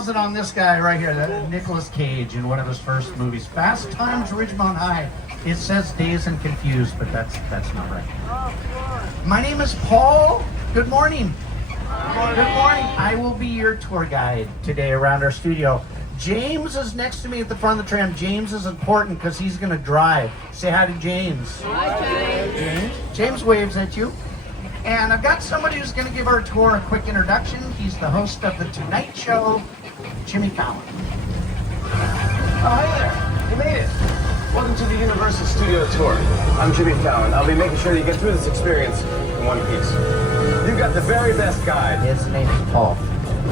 deposit on this guy right here, Nicolas Cage in one of his first movies, Fast Times Ridgemont High. It says Dazed and Confused, but that's not right. My name is Paul. Good morning. Good morning. I will be your tour guide today around our studio. James is next to me at the front of the tram. James is important because he's going to drive. Say hi to James. Hi, James. James waves at you. And I've got somebody who's going to give our tour a quick introduction. He's the host of The Tonight Show, Jimmy Fallon. Oh, hey there. You made it. Welcome to the Universal Studio Tour. I'm Jimmy Fallon. I'll be making sure you get through this experience in one piece. You've got the very best guide. His name's Paul.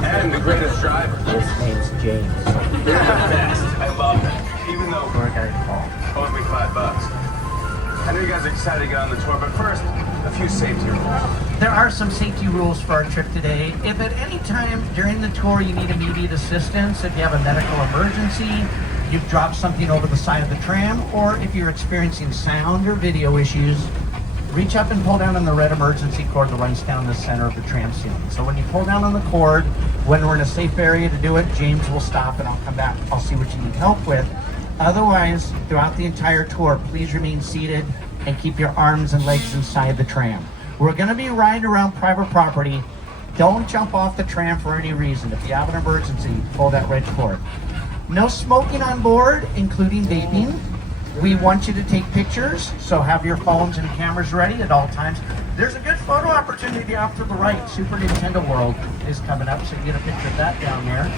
And the greatest driver. His name's James. You're the best. I love it. Even though Tour guide Paul. owes me $5. I know you guys are excited to get on the tour, but first, a few safety rules. There are some safety rules for our trip today. If at any time during the tour you need immediate assistance, if you have a medical emergency, you've dropped something over the side of the tram, or if you're experiencing sound or video issues, reach up and pull down on the red emergency cord that runs down the center of the tram ceiling. So when you pull down on the cord, when we're in a safe area to do it, James will stop and I'll come back. I'll see what you need help with. Otherwise, throughout the entire tour, please remain seated and keep your arms and legs inside the tram. We're going to be riding around private property. Don't jump off the tram for any reason. If you have an emergency, pull that red cord. No smoking on board, including vaping. We want you to take pictures, so have your phones and cameras ready at all times. There's a good photo opportunity off to the right. Super Nintendo World is coming up, so you get a picture of that down there.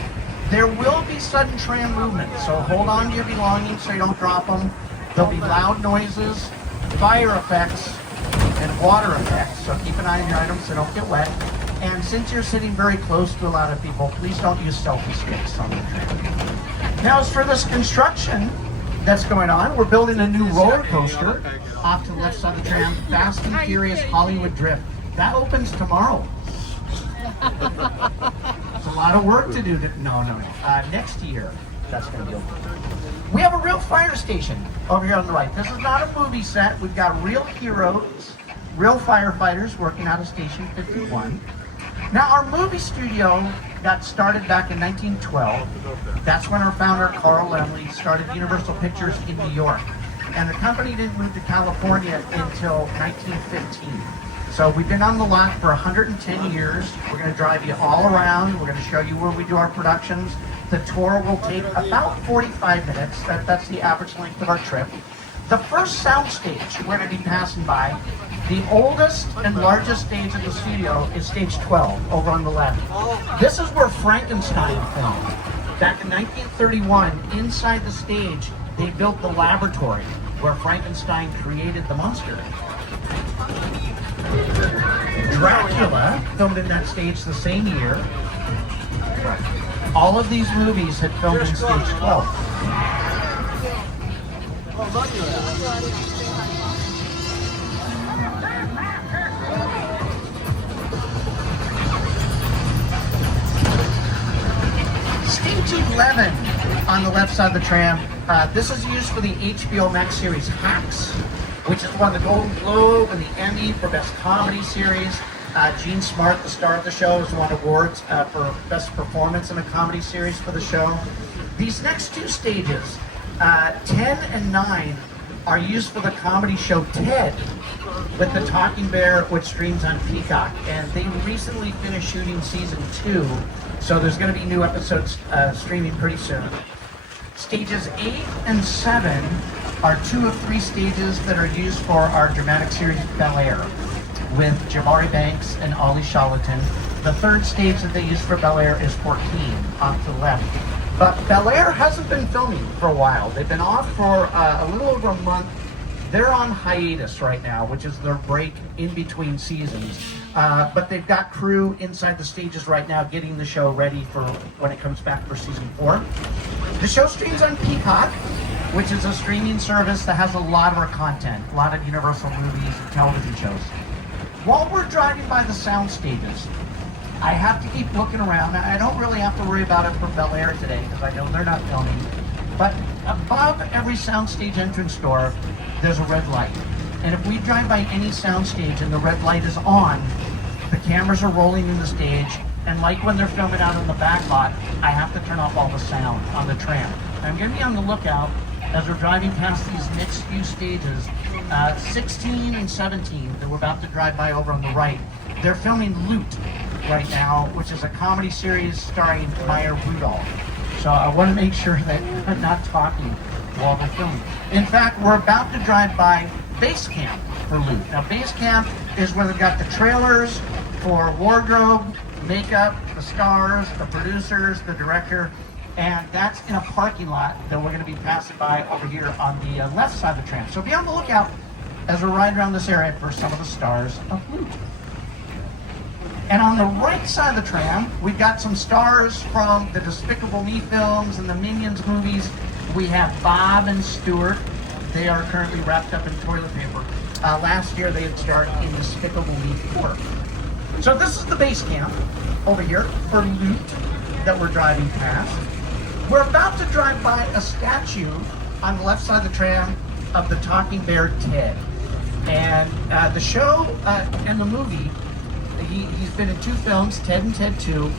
There will be sudden tram movement, so hold on to your belongings so you don't drop them. There'll be loud noises, fire effects, and water effects, so keep an eye on your items so they don't get wet. And since you're sitting very close to a lot of people, please don't use selfie sticks on the tram. Now, as for this construction that's going on, we're building a new roller coaster off to the left side of the tram, Fast and Furious Hollywood Drift. That opens tomorrow. It's a lot of work to do. No. Next year, that's going to be open. We have a real fire station over here on the right. This is not a movie set. We've got real heroes, real firefighters working out of Station 51. Now, our movie studio got started back in 1912. That's when our founder, Carl Laemmle, started Universal Pictures in New York. And the company didn't move to California until 1915. So we've been on the lot for 110 years. We're going to drive you all around. We're going to show you where we do our productions. The tour will take about 45 minutes. That's the average length of our trip. The first sound stage we're going to be passing by, the oldest and largest stage of the studio is stage 12 over on the left. This is where Frankenstein filmed. Back in 1931, inside the stage, they built the laboratory where Frankenstein created the monster. Dracula filmed in that stage the same year. All of these movies had filmed in stage 12. Stage 11 on the left side of the tram. This is used for the HBO Max series Hacks, which has won the Golden Globe and the Emmy for Best Comedy Series. Gene Smart, the star of the show, has won awards for Best Performance in a Comedy Series for the show. These next two stages, 10 and 9, are used for the comedy show Ted with the Talking Bear, which streams on Peacock. And they recently finished shooting season 2, so there's going to be new episodes streaming pretty soon. Stages 8 and 7 are 2 of 3 stages that are used for our dramatic series Bel Air with Jabari Banks and Ollie Charlatan. The third stage that they use for Bel Air is 14 off to the left. But Bel Air hasn't been filming for a while. They've been off for a little over a month. They're on hiatus right now, which is their break in between seasons. But they've got crew inside the stages right now getting the show ready for when it comes back for season 4. The show streams on Peacock, which is a streaming service that has a lot of our content, a lot of Universal movies and television shows. While we're driving by the sound stages, I have to keep looking around. I don't really have to worry about it for Bel Air today because I know they're not filming. But above every soundstage entrance door, there's a red light. And if we drive by any soundstage and the red light is on, the cameras are rolling in the stage And like when they're filming out in the Backlot, I have to turn off all the sound on the tram. And I'm going to be on the lookout as we're driving past these mixed-use stages. 16 and 17 that we're about to drive by over on the right. They're filming Loot right now, which is a comedy series starring Maya Rudolph. So I want to make sure that I'm not talking while they're filming. In fact, we're about to drive by Base Camp for Loot. Now, Base Camp is where they've got the trailers for wardrobe, makeup, the stars, the producers, the director, and that's in a parking lot that we're going to be passing by over here on the left side of the tram. So be on the lookout as we're riding around this area for some of the stars of Loot. And on the right side of the tram, we've got some stars from the Despicable Me films and the Minions movies. We have Bob and Stuart. They are currently wrapped up in toilet paper. Last year they had starred in Despicable Me 4. So this is the base camp over here for Loot that we're driving past. We're about to drive by a statue on the left side of the tram of the talking bear Ted. And the show and the movie, he's been in 2 films, Ted and Ted 2,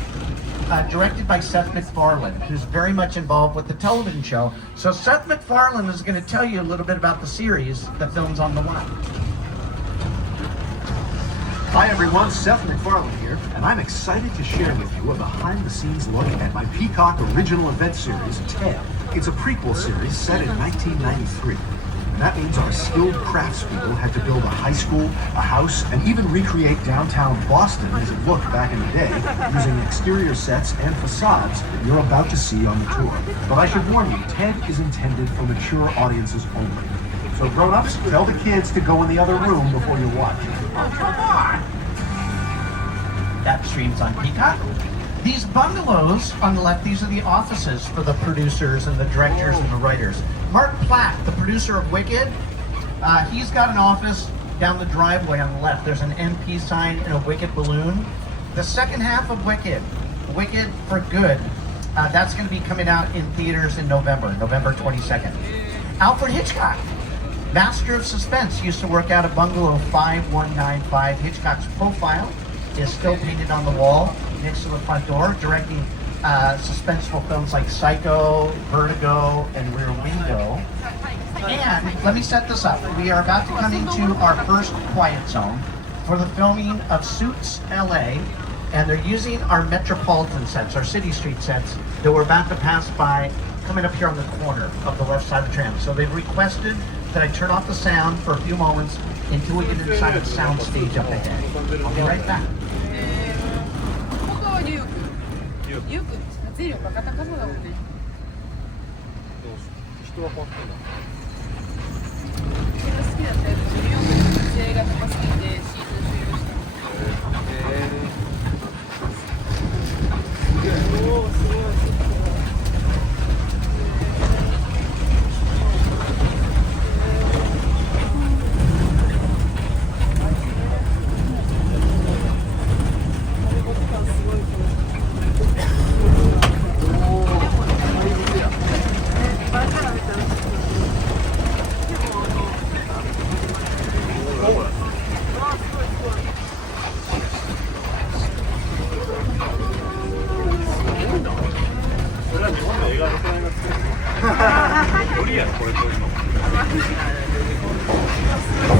directed by Seth MacFarlane, who's very much involved with the television show. So Seth MacFarlane is going to tell you a little bit about the series that films on the lot. Hi everyone, Seth MacFarlane here, and I'm excited to share with you a behind-the-scenes look at my Peacock original event series, Ted. It's a prequel series set in 1993. And that means our skilled craftspeople had to build a high school, a house, and even recreate downtown Boston as it looked back in the day, using exterior sets and facades that you're about to see on the tour. But I should warn you, Ted is intended for mature audiences only. So grown-ups, tell the kids to go in the other room before you watch. Oh, come on! That streams on Peacock. These bungalows on the left, these are the offices for the producers and the directors and the writers. Mark Platt, the producer of Wicked, he's got an office down the driveway on the left. There's an MP sign and a Wicked balloon. The second half of Wicked, Wicked for Good, that's going to be coming out in theaters in November 22nd. Alfred Hitchcock, master of suspense, used to work out at Bungalow 5195. Hitchcock's profile is still painted on the wall next to the front door, directing suspenseful films like Psycho, Vertigo, and Rear Window. And let me set this up. We are about to come into our first quiet zone for the filming of Suits LA, and they're using our Metropolitan sets, our City Street sets, that we're about to pass by coming up here on the corner of the left side of the tram. So they've requested that I turn off the sound for a few moments until we get inside the sound stage up ahead. I'll be right back. よく熱い量がカタカナだもんね。人は変わってんだ。私が好きだったやつ14分の映画高すぎてシーズン終了した。すごいすごい。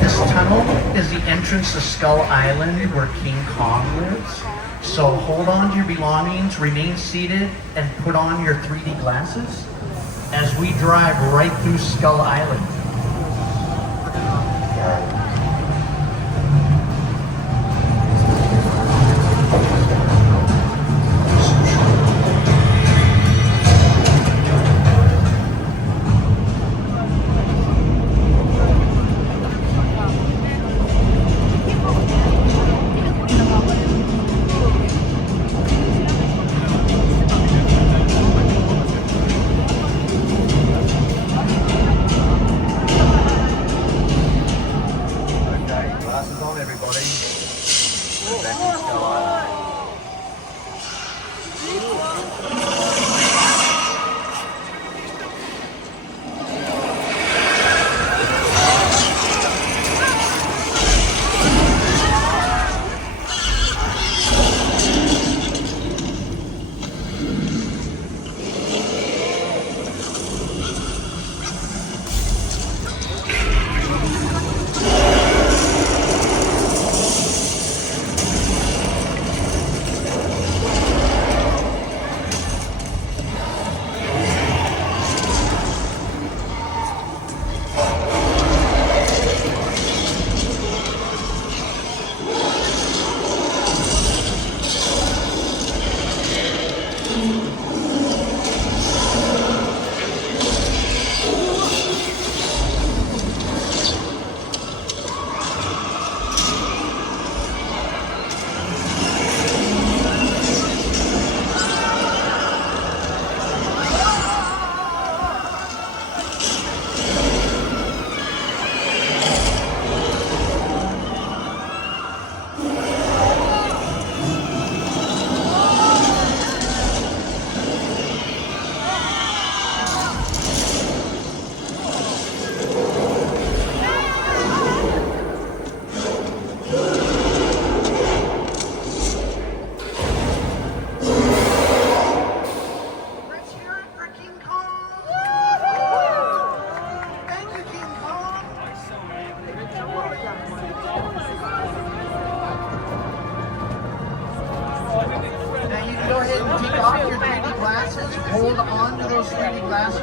This tunnel is the entrance to Skull Island where King Kong lives. So hold on to your belongings, remain seated, and put on your 3D glasses as we drive right through Skull Island.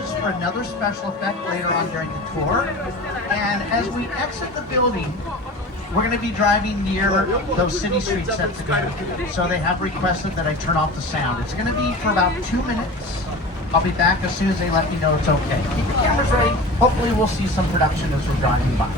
used for another special effect later on during the tour. And as we exit the building, we're going to be driving near those city street sets again. So they have requested that I turn off the sound. It's going to be for about 2 minutes. I'll be back as soon as they let me know it's okay. Keep your cameras ready. Hopefully we'll see some production as we're driving by.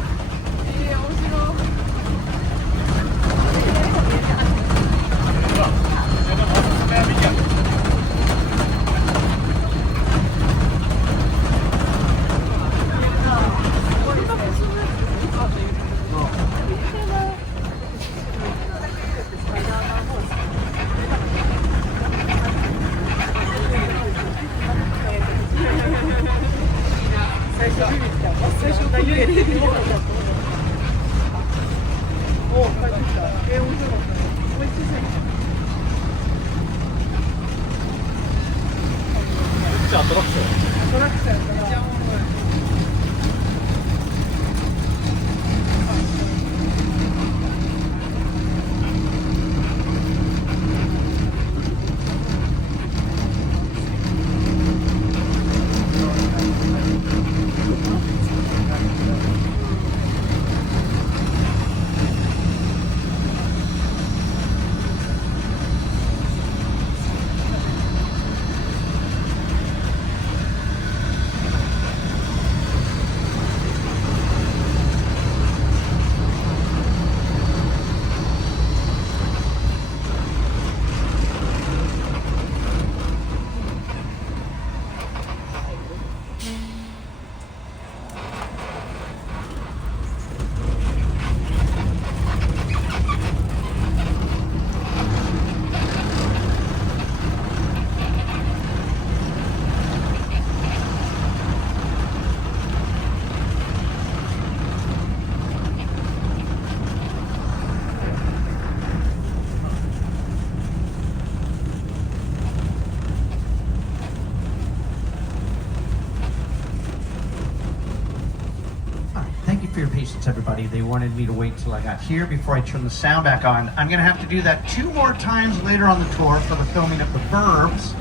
For your patience, everybody. They wanted me to wait till I got here before I turn the sound back on. I'm going to have to do that 2 more times later on the tour for the filming of The Burbs.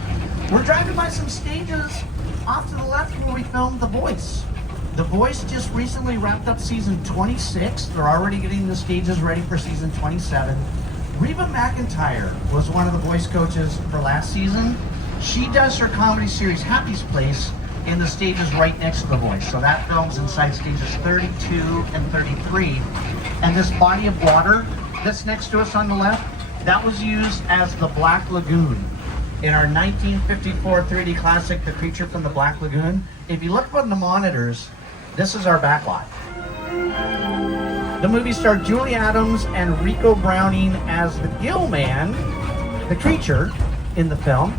We're driving by some stages off to the left where we filmed The Voice. The Voice just recently wrapped up season 26. They're already getting the stages ready for season 27. Reba McEntire was one of the voice coaches for last season. She does her comedy series Happy's Place in the stages right next to The Voice. So that films inside stages 32 and 33. And this body of water that's next to us on the left, that was used as the Black Lagoon in our 1954 3D classic, The Creature from the Black Lagoon. If you look on the monitors, this is our backlot. The movie starred Julie Adams and Rico Browning as the Gill Man, the creature, in the film.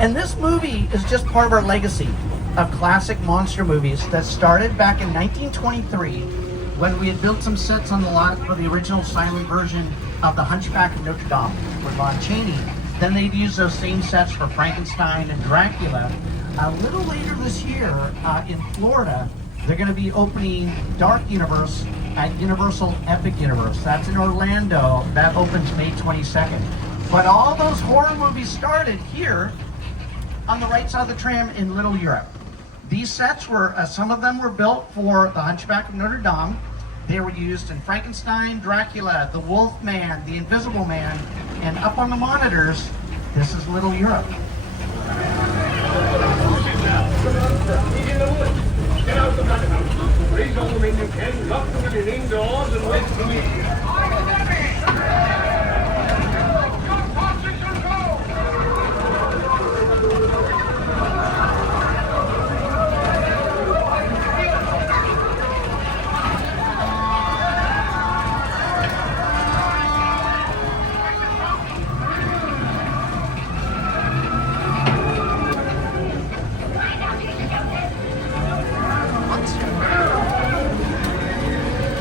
And this movie is just part of our legacy of classic monster movies that started back in 1923 when we had built some sets on the lot for the original silent version of The Hunchback of Notre Dame with Lon Chaney. Then they'd use those same sets for Frankenstein and Dracula. A little later this year in Florida, they're going to be opening Dark Universe at Universal Epic Universe. That's in Orlando. That opens May 22nd. But all those horror movies started here on the right side of the tram in Little Europe. These sets were, some of them were built for The Hunchback of Notre Dame. They were used in Frankenstein, Dracula, The Wolf Man, The Invisible Man, and up on the monitors, this is Little Europe. Get out the back. Please don't come in, you can. Lock them in indoors and wait for me.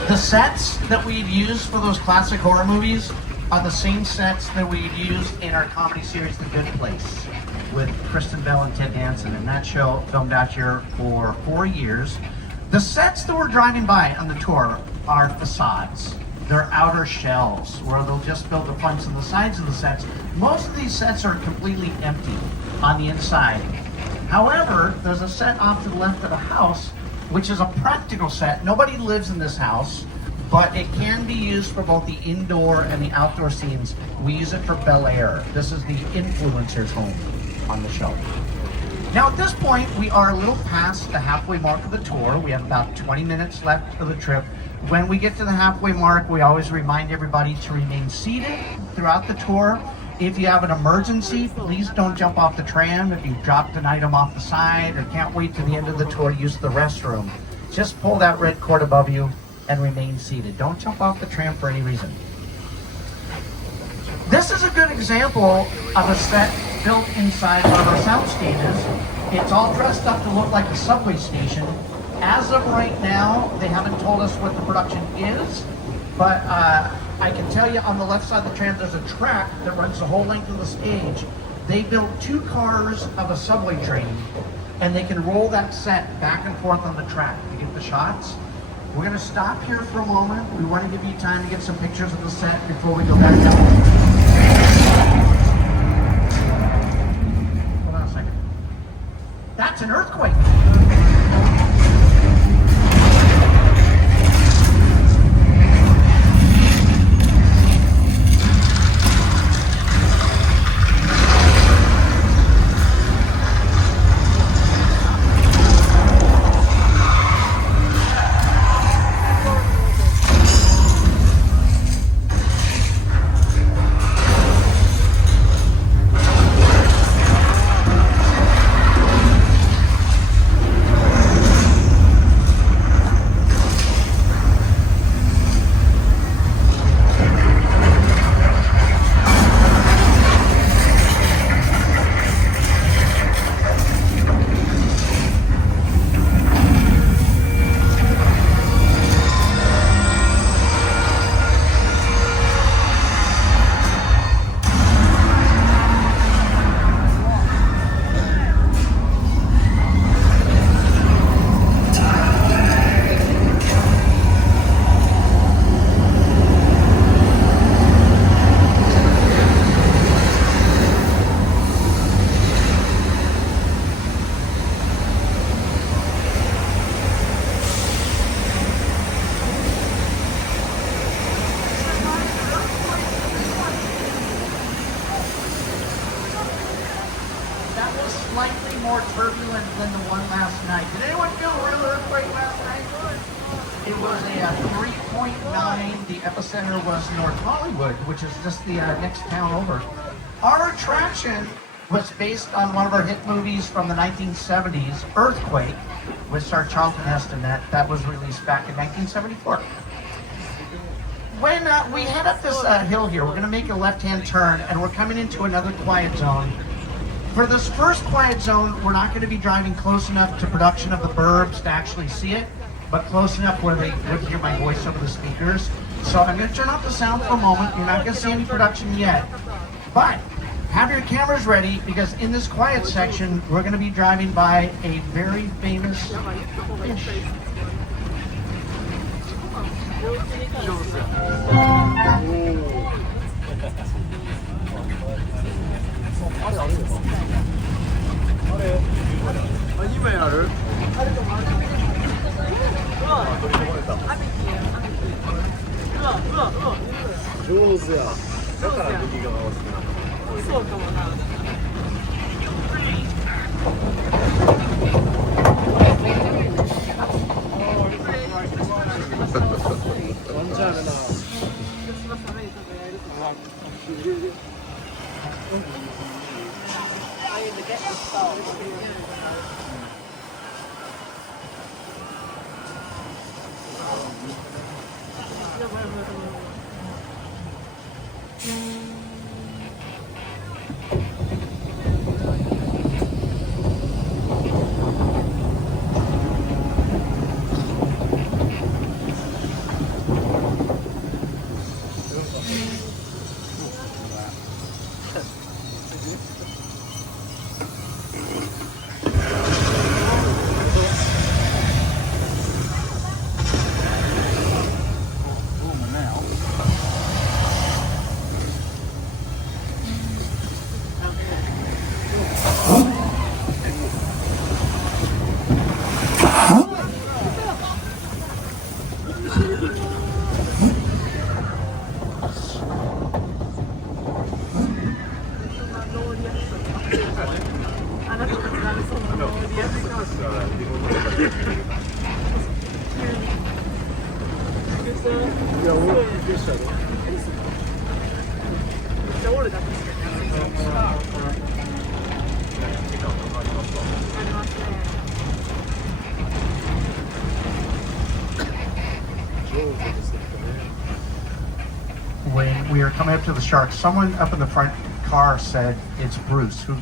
The sets that we'd used for those classic horror movies are the same sets that we'd used in our comedy series The Good Place with Kristen Bell and Ted Danson, and that show filmed out here for 4 years. The sets that we're driving by on the tour are facades. They're outer shells where they'll just build the fronts and the sides of the sets. Most of these sets are completely empty on the inside. However, there's a set off to the left of the house, which is a practical set. Nobody lives in this house, but it can be used for both the indoor and the outdoor scenes. We use it for Bel Air. This is the influencer's home on the show. Now at this point, we are a little past the halfway mark of the tour. We have about 20 minutes left of the trip. When we get to the halfway mark, we always remind everybody to remain seated throughout the tour. If you have an emergency, please don't jump off the tram. If you dropped an item off the side or can't wait to the end of the tour, use the restroom. Just pull that red cord above you and remain seated. Don't jump off the tram for any reason. This is a good example of a set built inside one of our sound stages. It's all dressed up to look like a subway station. As of right now, they haven't told us what the production is, but I can tell you on the left side of the tram, there's a track that runs the whole length of the stage. They built 2 cars of a subway train, and they can roll that set back and forth on the track to get the shots. We're gonna stop here for a moment. We want to give you time to get some pictures of the set before we go back down. Hold on a second. That's an earthquake. Slightly more turbulent than the one last night. Did anyone feel a real earthquake last night? It was a 3.9. The epicenter was North Hollywood, which is just the next town over. Our attraction was based on one of our hit movies from the 1970s, Earthquake, with starred Charlton Heston. That was released back in 1974. When we head up this hill here, we're going to make a left-hand turn, and we're coming into another quiet zone. For this first quiet zone, we're not going to be driving close enough to production of the Burbs to actually see it, but close enough where they would hear my voice over the speakers. So I'm going to turn off the sound for a moment. You're not going to see any production yet, but have your cameras ready, because in this quiet section, we're going to be driving by a very famous fish. we were coming up to the shark. Someone up in the front car said it's Bruce. Who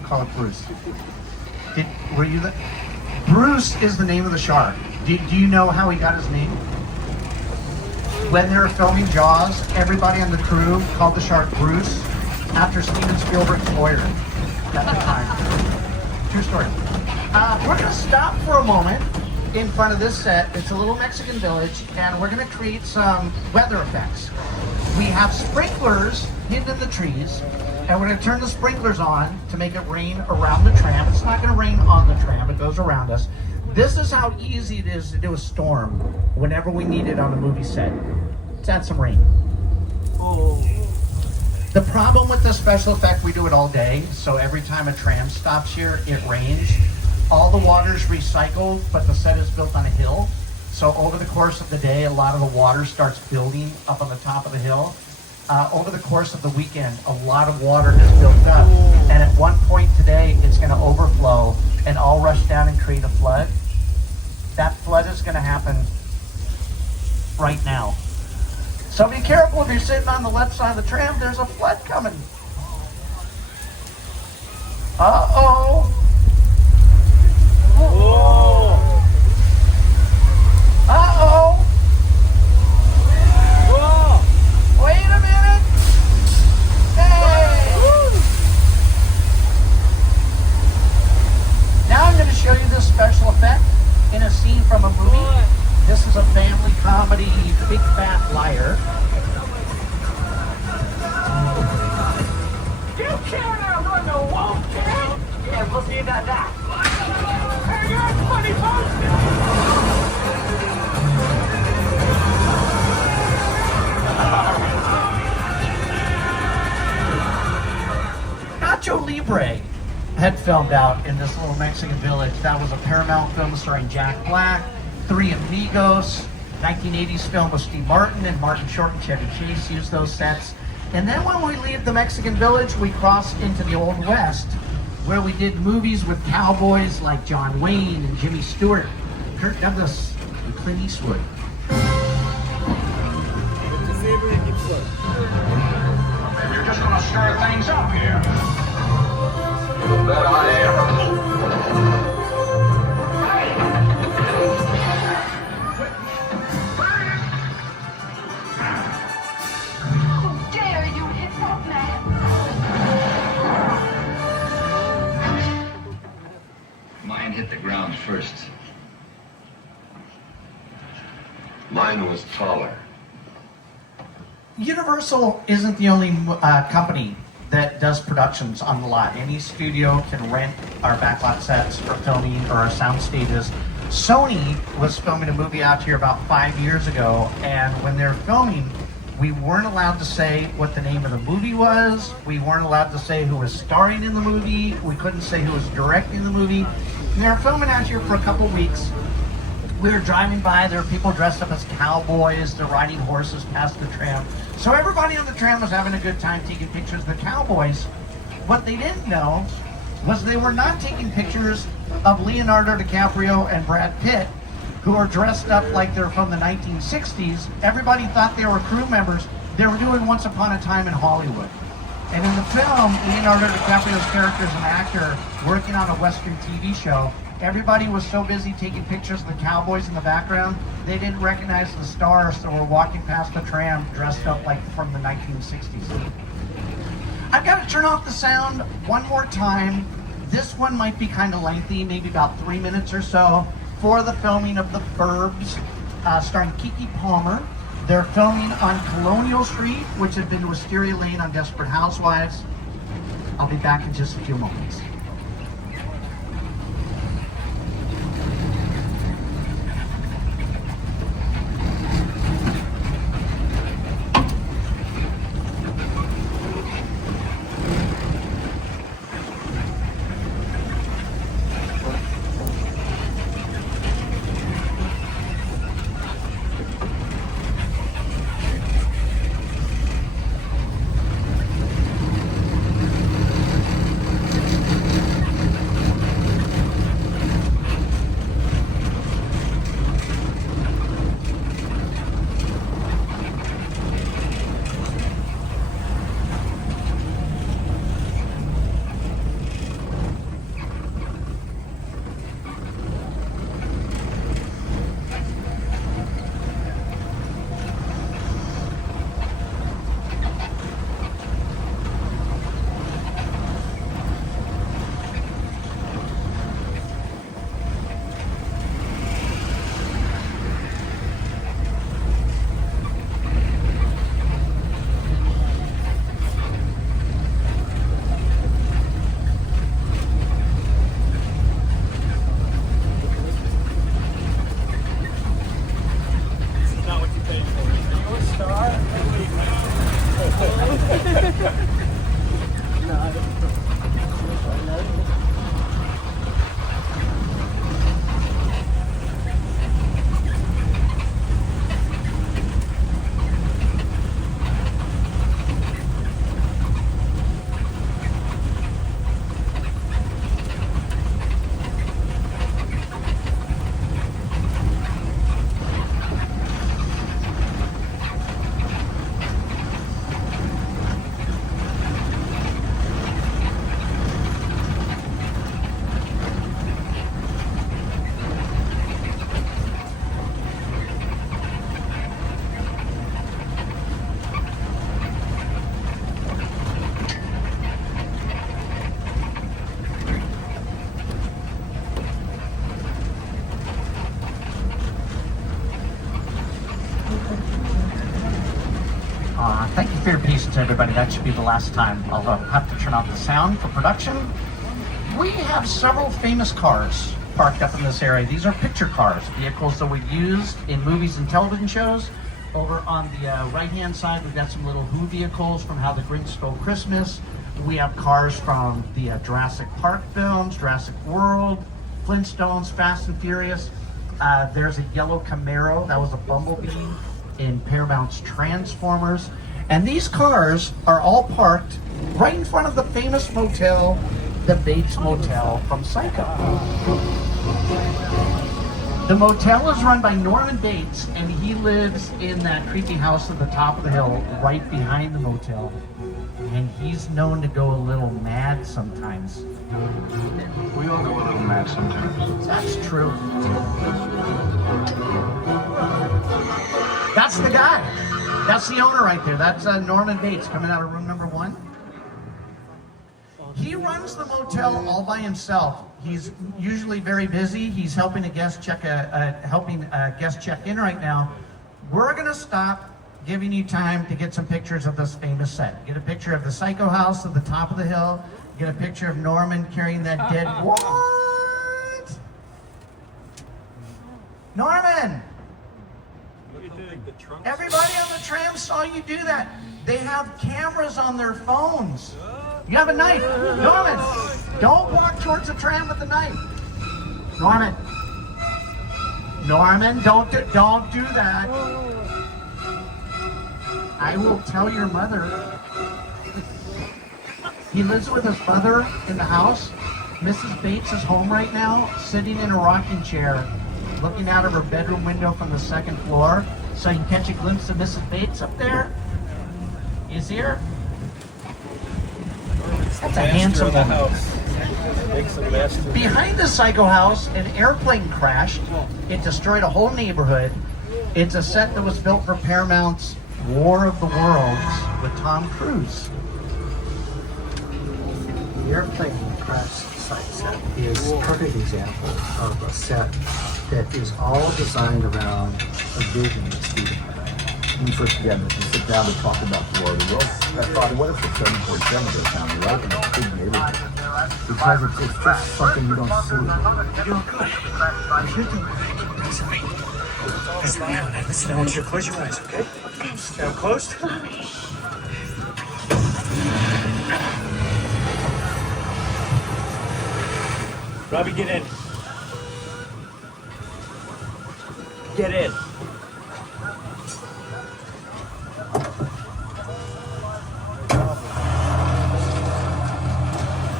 called it Bruce? Were you the? Bruce is the name of the shark. Do you know how he got his name? When they were filming Jaws, everybody on the crew called the shark Bruce after Steven Spielberg's lawyer at the time. True story. We're going to stop for a moment in front of this set. It's a little Mexican village, and we're going to create some weather effects. We have sprinklers hidden in the trees, and we're going to turn the sprinklers on to make it rain around the tram. It's not going to rain on the tram, it goes around us. This is how easy it is to do a storm whenever we need it on a movie set. Let's add some rain. Oh. The problem with this special effect, we do it all day, so every time a tram stops here, it rains. All the water is recycled, but the set is built on a hill. So over the course of the day, a lot of the water starts building up on the top of the hill. Over the course of the weekend, a lot of water has built up. And at one point today, it's going to overflow and all rush down and create a flood. That flood is going to happen right now. So be careful if you're sitting on the left side of the tram, there's a flood coming. Uh-oh. Whoa! Uh-oh. Whoa! Wait a minute. Hey. Now I'm going to show you this special effect in a scene from a movie. This is a family comedy, Big Fat Liar. You can't outrun the wolf, kid! Yeah, we'll see about that. Hang on, funny folks! Nacho Libre had filmed out in this little Mexican village. That was a Paramount film starring Jack Black, Three Amigos, 1980s film with Steve Martin and Martin Short and Chevy Chase used those sets. And then when we leave the Mexican village, we cross into the Old West, where we did movies with cowboys like John Wayne and Jimmy Stewart, Kirk Douglas, and Clint Eastwood. You're just gonna stir things up here. Bet I am. How dare you hit that man? Mine hit the ground first. Mine was taller. Universal isn't the only company that does productions on the lot. Any studio can rent our backlot sets for filming or our sound stages. Sony was filming a movie out here about 5 years ago, and when they're filming, we weren't allowed to say what the name of the movie was. We weren't allowed to say who was starring in the movie. We couldn't say who was directing the movie. And they were filming out here for a couple weeks. We were driving by, there were people dressed up as cowboys, they're riding horses past the tram. So everybody on the tram was having a good time taking pictures of the cowboys. What they didn't know was they were not taking pictures of Leonardo DiCaprio and Brad Pitt, who are dressed up like they're from the 1960s. Everybody thought they were crew members. They were doing Once Upon a Time in Hollywood. And in the film, Leonardo DiCaprio's character is an actor working on a Western TV show. Everybody was so busy taking pictures of the cowboys in the background, they didn't recognize the stars that were walking past the tram dressed up like from the 1960s. I've got to turn off the sound one more time. This one might be kind of lengthy, maybe about 3 minutes or so, for the filming of The Burbs, starring Keke Palmer. They're filming on Colonial Street, which had been Wisteria Lane on Desperate Housewives. I'll be back in just a few moments. your patience, everybody. That should be the last time. I'll have to turn off the sound for production. We have several famous cars parked up in this area. These are picture cars, vehicles that we used in movies and television shows. Over on the right-hand side, we've got some little Who vehicles from How the Grinch Stole Christmas. We have cars from the Jurassic Park films, Jurassic World, Flintstones, Fast and Furious. There's a yellow Camaro. That was a Bumblebee in Paramount's Transformers. And these cars are all parked right in front of the famous motel, the Bates Motel from Psycho. The motel is run by Norman Bates, and he lives in that creepy house at the top of the hill right behind the motel. And he's known to go a little mad sometimes. We all go a little mad sometimes. That's true. That's the guy. That's the owner right there. That's Norman Bates coming out of room number 1. He runs the motel all by himself. He's usually very busy. He's helping a guest check in right now. We're gonna stop giving you time to get some pictures of this famous set. Get a picture of the Psycho house at the top of the hill. Get a picture of Norman carrying that dead. What? Norman! Everybody on the tram saw you do that. They have cameras on their phones. You have a knife. Norman, don't walk towards the tram with the knife. Norman. Norman, don't do that. I will tell your mother. He lives with his mother in the house. Mrs. Bates is home right now, sitting in a rocking chair, looking out of her bedroom window from the 2nd floor, so you can catch a glimpse of Mrs. Bates up there. You see her? That's a handsome woman. Behind the Psycho house, an airplane crashed. It destroyed a whole neighborhood. It's a set that was built for Paramount's War of the Worlds with Tom Cruise. The airplane crash site set is a perfect example of a set that is all designed around a vision that Stephen had. When we first began to sit down and talk about the War of the Worlds, I thought, what if the 747 goes down the road in a big neighborhood? Because it's just something you don't see. Listen, I want you to close your eyes, okay? Now closed. Robbie, get in. Get in.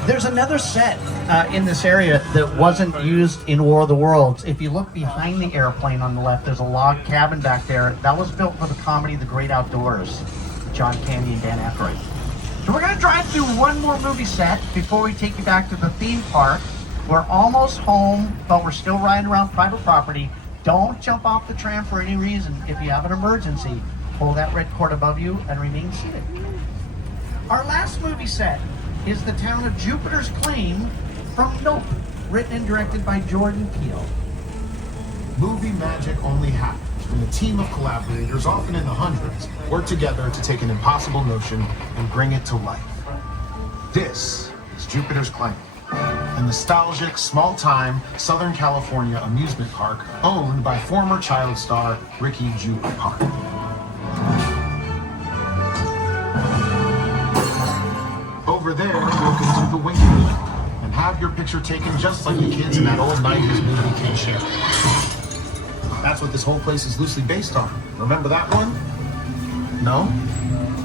There's another set in this area that wasn't used in War of the Worlds. If you look behind the airplane on the left, there's a log cabin back there. That was built for the comedy The Great Outdoors, John Candy and Dan Aykroyd. So we're going to drive through one more movie set before we take you back to the theme park. We're almost home, but we're still riding around private property. Don't jump off the tram for any reason. If you have an emergency, pull that red cord above you and remain seated. Our last movie set is the town of Jupiter's Claim from Nope, written and directed by Jordan Peele. Movie magic only happens when a team of collaborators, often in the hundreds, work together to take an impossible notion and bring it to life. This is Jupiter's Claim, a nostalgic, small-time Southern California amusement park owned by former child star Ricky Jupe Park. Over there, look into the winky lane and have your picture taken just like the kids in that old 90s movie King Shamrock. That's what this whole place is loosely based on. Remember that one? No?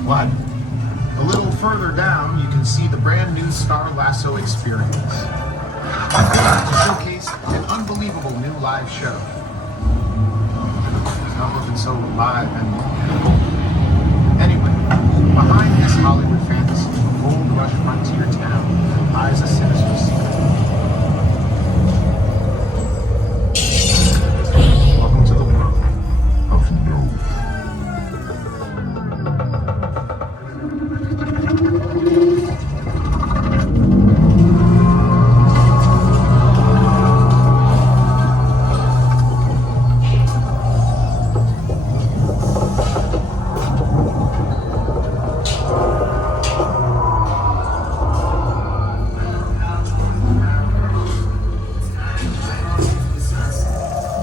What? A little further down, you can see the brand new Star Lasso Experience, to showcase an unbelievable new live show. It's not looking so live anymore. Anyway, behind this Hollywood fantasy, gold rush frontier town lies a sinister secret. Welcome to the world of no.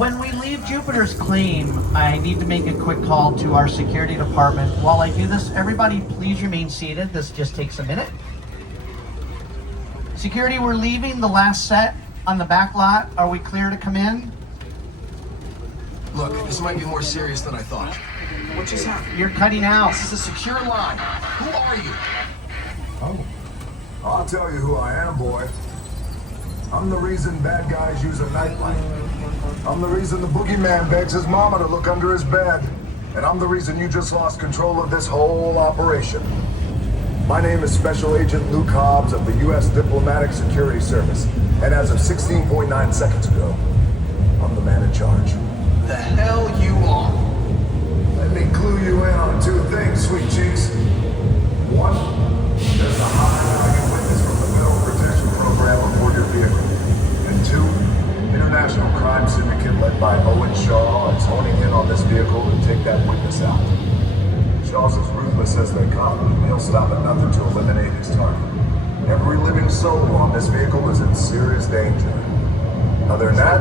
When we leave Jupiter's claim, I need to make a quick call to our security department. While I do this, everybody please remain seated. This just takes a minute. Security, we're leaving the last set on the back lot. Are we clear to come in? Look, this might be more serious than I thought. What just happened? You're cutting out. This is a secure line. Who are you? Oh. I'll tell you who I am, boy. I'm the reason bad guys use a nightlight. I'm the reason the boogeyman begs his mama to look under his bed. And I'm the reason you just lost control of this whole operation. My name is Special Agent Luke Hobbs of the U.S. Diplomatic Security Service. And as of 16.9 seconds ago, I'm the man in charge. The hell you are. Let me clue you in on two things, sweet cheeks. One, there's a high-value witness from the Metal Protection Program aboard your vehicle. And two, international crime syndicate led by Owen Shaw is honing in on this vehicle to take that witness out. Shaw's as ruthless as they come, and he'll stop at nothing to eliminate his target. Every living soul on this vehicle is in serious danger. Other than that,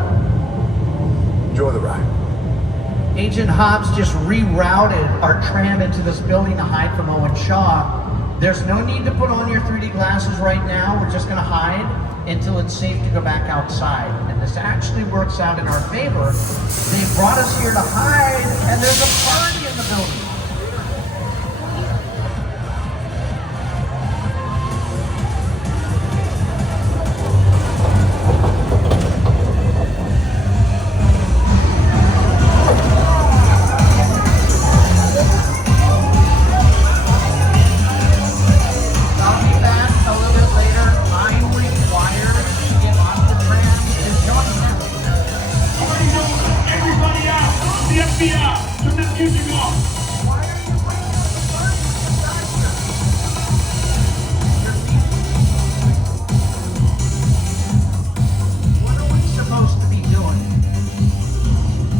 enjoy the ride. Agent Hobbs just rerouted our tram into this building to hide from Owen Shaw. There's no need to put on your 3D glasses right now. We're just gonna hide until it's safe to go back outside. And this actually works out in our favor. They brought us here to hide, and there's a party in the building.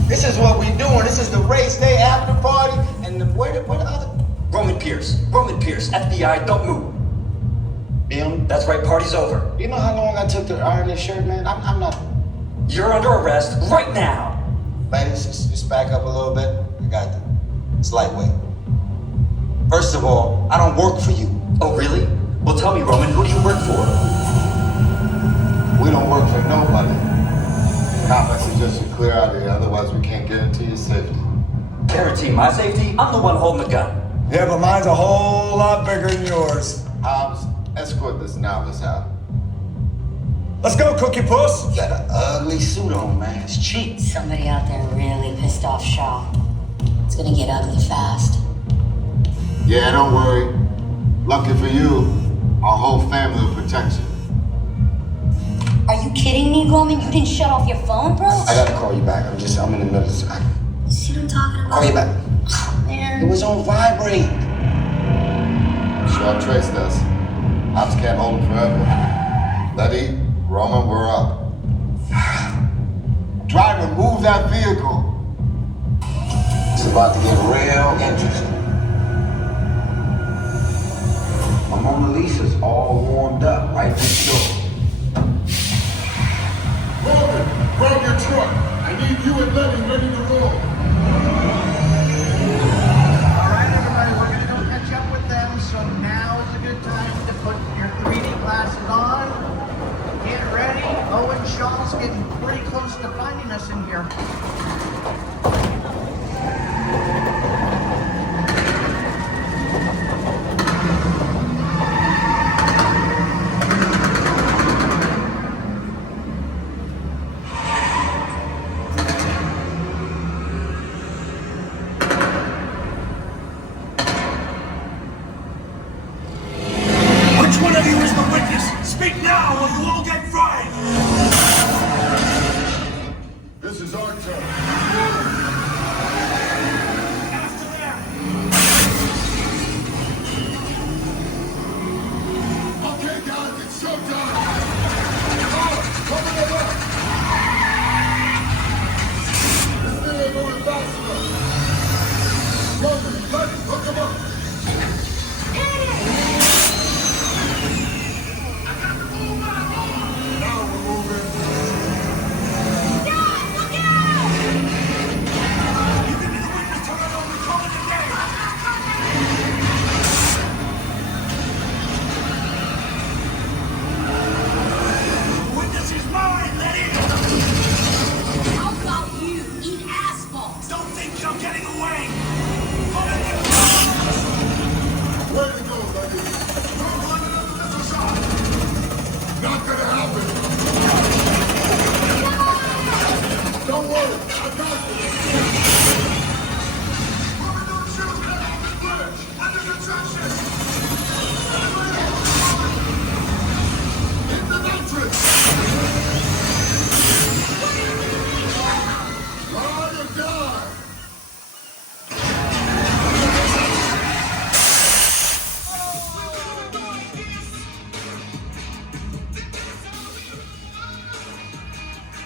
This is what we doing. This is the race day after party. And where the other? Roman Pierce, FBI, don't move. Him? That's right, party's over. You know how long I took to iron this shirt, man? I'm not. You're under arrest right now. Ladies, just back up a little bit. I got it. It's lightweight. First of all, I don't work for you. Oh, really? Well, tell me, Roman, who do you work for? We don't work for nobody. I suggest you clear out of here, otherwise we can't guarantee your safety. Guarantee my safety? I'm the one holding the gun. Yeah, but mine's a whole lot bigger than yours. Hobbs, escort this novice out. Let's go, Cookie Puss! You got an ugly suit on, man. It's cheap. Somebody out there really pissed off Shaw. It's gonna get ugly fast. Yeah, don't worry. Lucky for you, our whole family will protect you. Are you kidding me, Roman? You didn't shut off your phone, bro? I gotta call you back. I'm in the middle of You see what I'm talking about? Call you back. Oh, man. It was on vibrate. Shaw traced us. Hobbs can't hold him forever. Letty, Roman, we're up. Driver, move that vehicle. It's about to get real interesting. My Mona Lisa's all warmed up right next door. Roman, grab your truck. I need you and Letty ready to roll. All right, everybody, we're gonna go catch up with them. So now is a good time to put your 3D glasses on. Get ready. Owen Shaw's getting pretty close to finding us in here.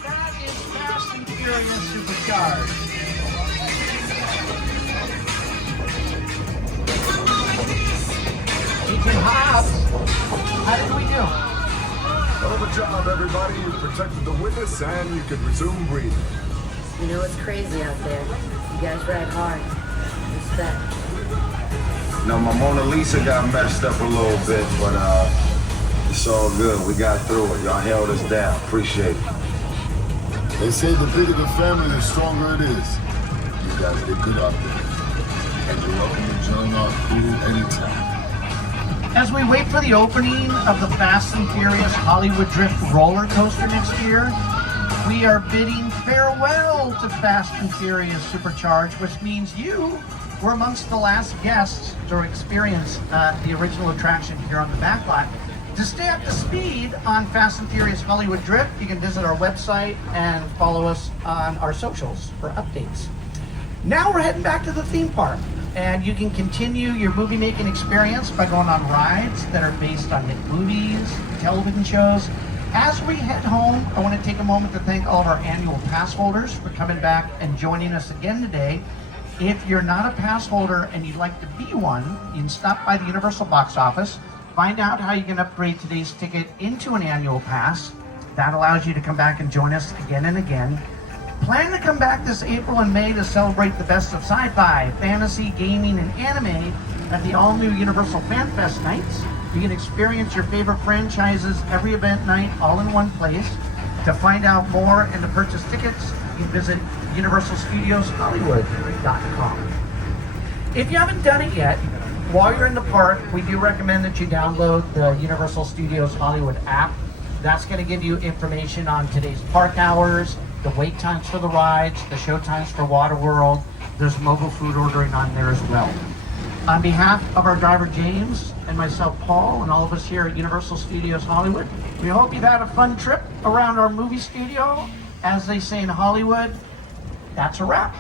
That is Fast and Furious Supercharged. Agent Hobbs, how did we do? Hell of a job, everybody. You protected the witness and you can resume breathing. You know it's crazy out there. You guys ride hard. Respect. No, my Mona Lisa got messed up a little bit, but it's all good. We got through it. Y'all held us down. Appreciate it. They say the bigger the family, the stronger it is. You guys did good out there. And you're welcome to join our crew anytime. As we wait for the opening of the Fast and Furious Hollywood Drift roller coaster next year, we are bidding farewell to Fast and Furious Supercharged, which means you were amongst the last guests to experience the original attraction here on the Backlot. To stay up to speed on Fast and Furious Hollywood Drift, you can visit our website and follow us on our socials for updates. Now we're heading back to the theme park, and you can continue your movie making experience by going on rides that are based on hit movies, television shows. As we head home, I want to take a moment to thank all of our annual pass holders for coming back and joining us again today. If you're not a pass holder and you'd like to be one, you can stop by the Universal box office, find out how you can upgrade today's ticket into an annual pass. That allows you to come back and join us again and again. Plan to come back this April and May to celebrate the best of sci-fi, fantasy, gaming, and anime at the all-new Universal Fan Fest nights. You can experience your favorite franchises every event night all in one place. To find out more and to purchase tickets, you can visit universalstudioshollywood.com. If you haven't done it yet, while you're in the park, we do recommend that you download the Universal Studios Hollywood app. That's going to give you information on today's park hours, the wait times for the rides, the show times for Waterworld. There's mobile food ordering on there as well. On behalf of our driver James and myself Paul and all of us here at Universal Studios Hollywood, we hope you've had a fun trip around our movie studio. As they say in Hollywood, that's a wrap.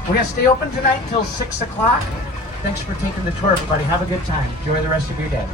We're going to stay open tonight till 6 o'clock. Thanks for taking the tour, everybody. Have a good time. Enjoy the rest of your day.